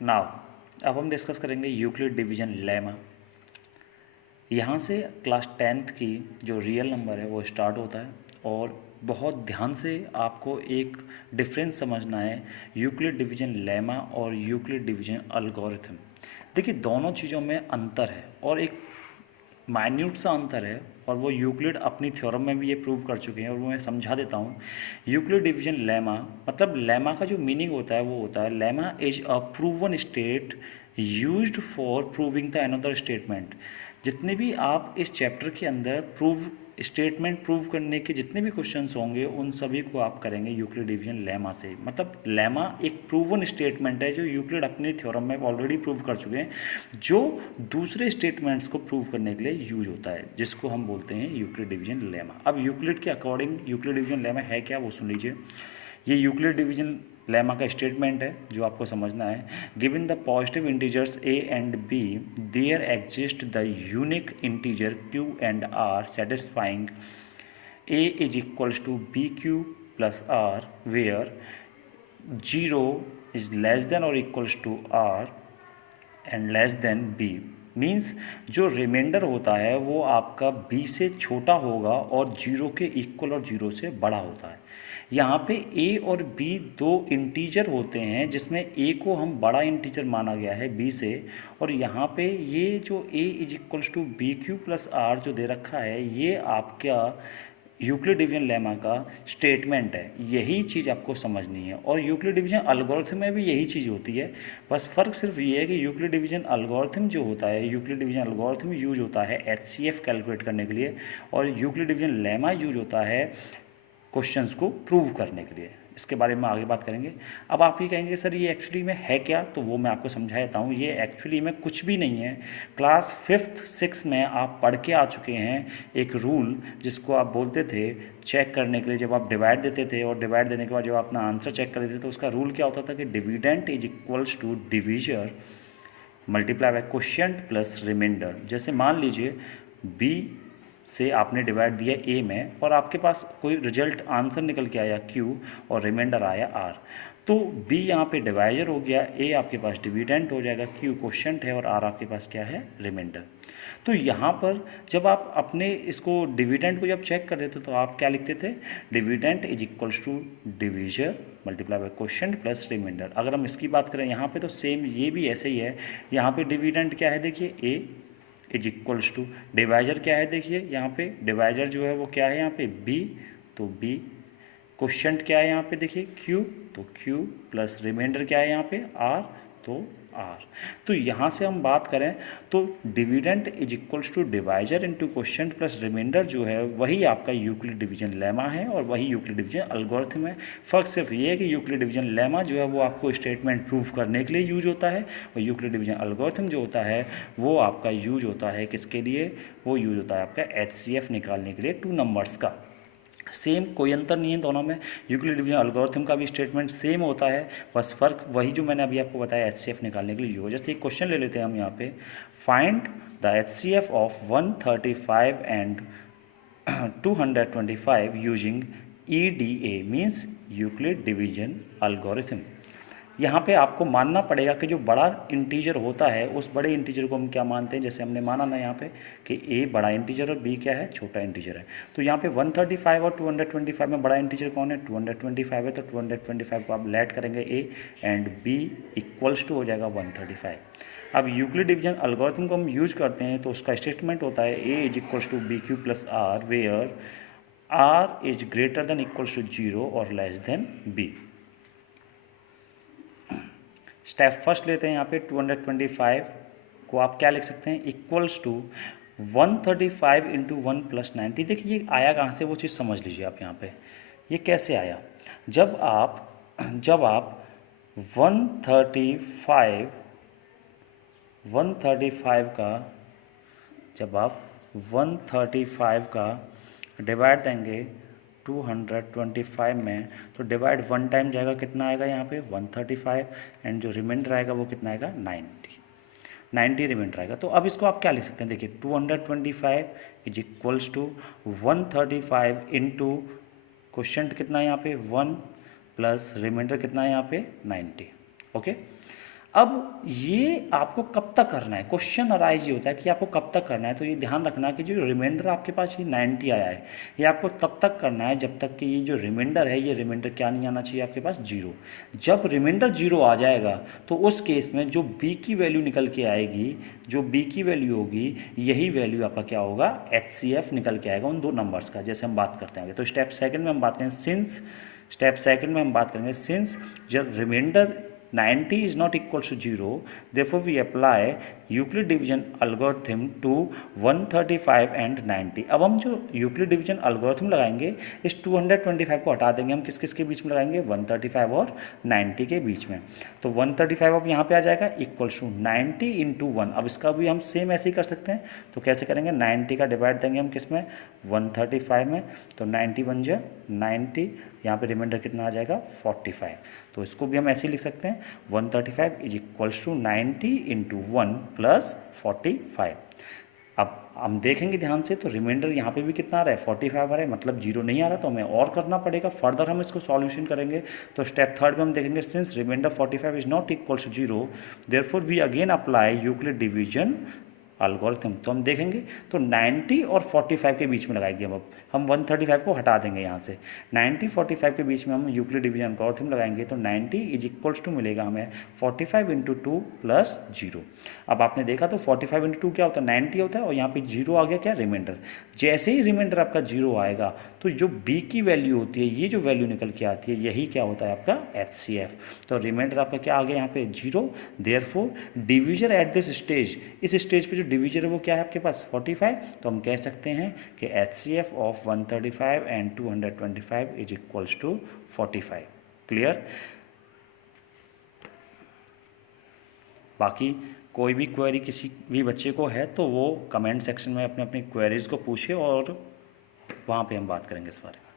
Now अब हम discuss करेंगे यूक्लिड डिवीजन लेमा। यहाँ से क्लास 10th की जो रियल नंबर है वो स्टार्ट होता है और बहुत ध्यान से आपको एक डिफरेंस समझना है यूक्लिड डिवीजन लेमा और यूक्लिड डिवीजन एल्गोरिथम। देखिए दोनों चीज़ों में अंतर है और एक माइन्यूट सा अंतर है और वो यूक्लिड अपनी थ्योरम में भी ये प्रूव कर चुके हैं और वो मैं समझा देता हूँ। यूक्लिड डिवीजन लेमा मतलब लेमा का जो मीनिंग होता है वो होता है lemma is a proven state used for proving the another statement. जितने भी आप इस चैप्टर के अंदर स्टेटमेंट प्रूव करने के जितने भी क्वेश्चंस होंगे उन सभी को आप करेंगे यूक्लिड डिवीजन लेमा से। मतलब लेमा एक प्रूवन स्टेटमेंट है जो यूक्लिड अपने थ्योरम में ऑलरेडी प्रूव कर चुके हैं, जो दूसरे स्टेटमेंट्स को प्रूव करने के लिए यूज होता है, जिसको हम बोलते हैं यूक्लिड डिवीजन लेमा। अब यूक्लिड के अकॉर्डिंग यूक्लिड डिवीजन लेमा है क्या वो सुन लीजिए। ये यूक्लिड डिवीजन लेमा का स्टेटमेंट है जो आपको समझना है। Given the positive integers a and b there exist the unique integer q and r satisfying a is equals to B Q plus are where 0 is less than और equals to r and less than b। Means जो reminder होता है वो आपका b से छोटा होगा और 0 के इक्वल और 0 से बड़ा होता है। यहाँ पे a और b दो इंटीजर होते हैं जिसमें a को हम बड़ा इंटीजर माना गया है b से, और यहाँ पे ये जो a is equals to B Q plus r जो दे रखा है ये आपका यूक्लिड डिवीजन लेमा का स्टेटमेंट है। यही चीज़ आपको समझनी है और यूक्लिड डिवीजन एल्गोरिथम में भी यही चीज़ होती है। बस फ़र्क सिर्फ ये है कि यूक्लिड डिवीजन एल्गोरिथम जो होता है, यूक्लिड डिवीजन एल्गोरिथम यूज होता है HCF कैलकुलेट करने के लिए और यूक्लिड डिवीजन लेमा यूज होता है क्वेश्चंस को प्रूव करने के लिए। इसके बारे में आगे बात करेंगे। अब आप ये कहेंगे सर ये एक्चुअली में है क्या, तो वो मैं आपको समझा देता हूँ। ये एक्चुअली में कुछ भी नहीं है। क्लास 5th 6th में आप पढ़ के आ चुके हैं एक रूल जिसको आप बोलते थे चेक करने के लिए। जब आप डिवाइड देते थे और डिवाइड देने के बाद जब आप अपना आंसर चेक कर देते थे तो उसका रूल क्या होता था कि dividend is equals to divisor multiply by quotient plus remainder. जैसे मान लीजिए b से आपने डिवाइड दिया a में और आपके पास कोई रिजल्ट आंसर निकल के आया q और रिमाइंडर आया r, तो b यहाँ पे डिवाइजर हो गया, a आपके पास डिविडेंट हो जाएगा, q क्वोशिएंट है और r आपके पास क्या है, रिमाइंडर। तो यहाँ पर जब आप अपने इसको डिविडेंट को जब चेक कर देते तो आप क्या लिखते थे, dividend is equals to divisor multiply by quotient plus remainder. अगर हम इसकी बात करें यहाँ पे तो सेम ये भी ऐसे ही है। यहाँ पे डिविडेंट क्या है देखिए a is equals to, divisor क्या है देखिए यहाँ पे, डिवाइजर जो है वो क्या है यहाँ पे b, तो b, क्वोशिएंट क्या है यहाँ पे देखिए q, तो q प्लस रिमाइंडर क्या है यहाँ पे r, तो r। तो यहाँ से हम बात करें तो dividend is equals to divisor into quotient plus remainder जो है वही आपका यूक्लिड डिवीजन लेमा है और वही यूक्लिड डिवीजन एल्गोरिथम है। फ़र्क सिर्फ ये है कि यूक्लिड डिवीजन लेमा जो है वो आपको स्टेटमेंट प्रूव करने के लिए यूज होता है और यूक्लिड डिवीजन एल्गोरिथम जो होता है वो आपका यूज होता है किसके लिए, वो यूज होता है आपका HCF निकालने के लिए 2 नंबर्स का। सेम, कोई अंतर नहीं है दोनों में। यूक्लिड डिवीजन एल्गोरिथम का भी स्टेटमेंट सेम होता है, बस फ़र्क वही जो मैंने अभी आपको बताया HCF निकालने के लिए यूज। जैसे एक क्वेश्चन ले लेते हैं हम यहाँ पे, find the HCF of 135 and 225 using EDA means Euclid division algorithm. यहाँ पे आपको मानना पड़ेगा कि जो बड़ा इंटीजर होता है उस बड़े इंटीजर को हम क्या मानते हैं, जैसे हमने माना ना यहाँ पे कि a बड़ा इंटीजर और b क्या है, छोटा इंटीजर है। तो यहाँ पे 135 और 225 में बड़ा इंटीजर कौन है, 225 है, तो 225 को आप लेट करेंगे a and b equals to हो जाएगा 135। अब यूक्लिड डिवीजन एल्गोरिथम को हम यूज करते हैं तो उसका स्टेटमेंट होता है a is equals to B Q plus are where r is greater than equals to 0 और less than b। Step first लेते हैं यहाँ पे 225 को आप क्या लिख सकते हैं, इक्वल्स टू 135 इंटू 1 प्लस 90। देखिए ये आया कहाँ से वो चीज़ समझ लीजिए आप यहाँ पे, ये कैसे आया, जब आप 135 का डिवाइड देंगे 225 में तो डिवाइड 1 टाइम जाएगा, कितना आएगा यहाँ पे 135 एंड जो रिमाइंडर आएगा वो कितना आएगा 90 रिमाइंडर आएगा। तो अब इसको आप क्या लिख सकते हैं, देखिए 225 is equals to 135 into quotient कितना है यहाँ पे 1 प्लस रिमाइंडर कितना है यहाँ पे 90। ओके, अब ये आपको कब तक करना है, क्वेश्चन अराइज ये होता है कि आपको कब तक करना है। तो ये ध्यान रखना कि जो रिमाइंडर आपके पास ये 90 आया है, ये आपको तब तक करना है जब तक कि ये जो रिमाइंडर है, ये रिमाइंडर क्या नहीं आना चाहिए आपके पास, 0। जब रिमाइंडर 0 आ जाएगा तो उस केस में जो बी की वैल्यू निकल के आएगी, जो बी की वैल्यू होगी, यही वैल्यू आपका क्या होगा, HCF निकल के आएगा उन दो नंबर्स का, जैसे हम बात करते हैं। तो स्टेप सेकंड में हम बात करेंगे सिंस जब remainder 90 is not equals to 0, therefore we apply Euclid division algorithm to 135 and 90। अब हम जो यूक्लिड डिवीजन algorithm लगाएंगे, इस 225 को हटा देंगे, हम किस किस के बीच में लगाएंगे, 135 और 90 के बीच में। तो 135 अब यहाँ पे आ जाएगा इक्वल्स टू 90 इंटू 1। अब इसका भी हम सेम ऐसे ही कर सकते हैं। तो कैसे करेंगे, 90 का डिवाइड देंगे हम किस में, 135 में। तो 91 जो 90, यहाँ पे रिमाइंडर कितना आ जाएगा, 45। तो इसको भी हम ऐसे ही लिख सकते हैं, 135 is equals to 90 into 1 plus 45। अब हम देखेंगे ध्यान से, तो रिमाइंडर यहाँ पे भी कितना आ रहा है, 45 आ रहा है, मतलब 0 नहीं आ रहा। तो हमें और करना पड़ेगा, फर्दर हम इसको सॉल्यूशन करेंगे। तो स्टेप थर्ड में हम देखेंगे, since remainder 45 is not equals to 0, therefore we again apply Euclid division algorithm. तो हम देखेंगे, तो 90 और 45 के बीच में लगाएंगे। अब हम 135 को हटा देंगे यहाँ से, 90 45 के बीच में हम यूक्लिड डिवीजन एल्गोरिथम लगाएंगे। तो 90 इज इक्वल्स टू मिलेगा हमें 45 इंटू 2 प्लस 0। अब आपने देखा तो 45 इंटू 2 क्या होता है, 90 होता है, और यहाँ पे 0 आ गया क्या, रिमाइंडर। जैसे ही रिमाइंडर आपका 0 आएगा तो जो बी की वैल्यू होती है, ये जो वैल्यू निकल के आती है, यही क्या होता है आपका HCF। तो रिमाइंडर आपका क्या आ गया यहाँ पे, 0। Therefore divisor at this stage, इस स्टेज पे जो डिवीजर है वो क्या है आपके पास, 45। तो हम कह सकते हैं कि HCF of 135 and 225 is equals to 45। Clear. बाकी कोई भी क्वेरी किसी भी बच्चे को है तो वो कमेंट सेक्शन में अपने अपनी क्वेरीज को पूछे और वहाँ पे हम बात करेंगे इस बारे में।